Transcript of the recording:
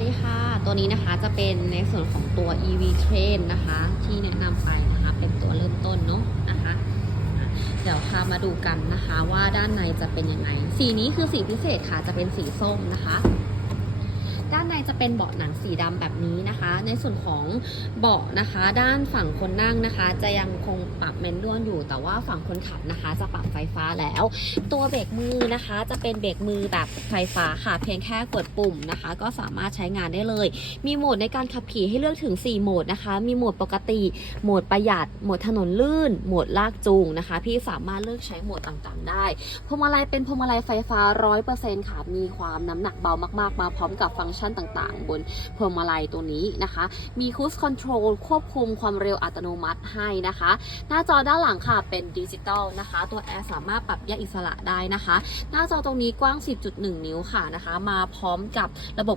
วัสดีค่ะ ตัวนี้นะคะจะเป็นในส่วนของตัว EV Train นะคะ ที่แนะนำไปนะคะ เป็นตัวเริ่มต้นเนาะนะคะอะเดี๋ยวพามาดูกันนะคะว่าด้านในจะเป็นยังไง สีนี้คือสีพิเศษค่ะ จะเป็นสีส้มนะคะ ด้านในจะเป็นเบาะหนังสีดำแบบนี้นะคะ ในส่วนของเบาะนะคะ ด้านฝั่งคนนั่งนะคะ จะยังคงปรับเมนนวลอยู่ แต่ว่าฝั่งคนขับนะคะ จะปรับไฟฟ้าแล้ว ตัวเบรกมือนะคะ จะเป็นเบรกมือแบบไฟฟ้าค่ะ เพียงแค่กดปุ่มนะคะ ก็สามารถใช้งานได้เลย มีโหมดในการขับขี่ให้เลือกถึง 4 โหมดนะคะ มีโหมดปกติ โหมดประหยัด โหมดถนนลื่น โหมดลากจูงนะคะ พี่สามารถเลือกใช้โหมดต่างๆ ได้พวงมาลัยเป็นพวงมาลัยไฟฟ้า 100%ค่ะ มีความน้ำหนักเบามากๆ มาพร้อมกับฟังก์ชันต่างๆ บนพวงมาลัยตัวนี้นะคะ มีคูสคอนโทรลควบคุมความเร็วอัตโนมัติให้นะคะ หน้าจอด้านหลังค่ะเป็นดิจิตอลนะคะ ตัวแอร์สามารถปรับแยกอิสระได้นะคะ หน้าจอตรงนี้กว้าง 10.1 นิ้วค่ะนะคะ มาพร้อมกับระบบ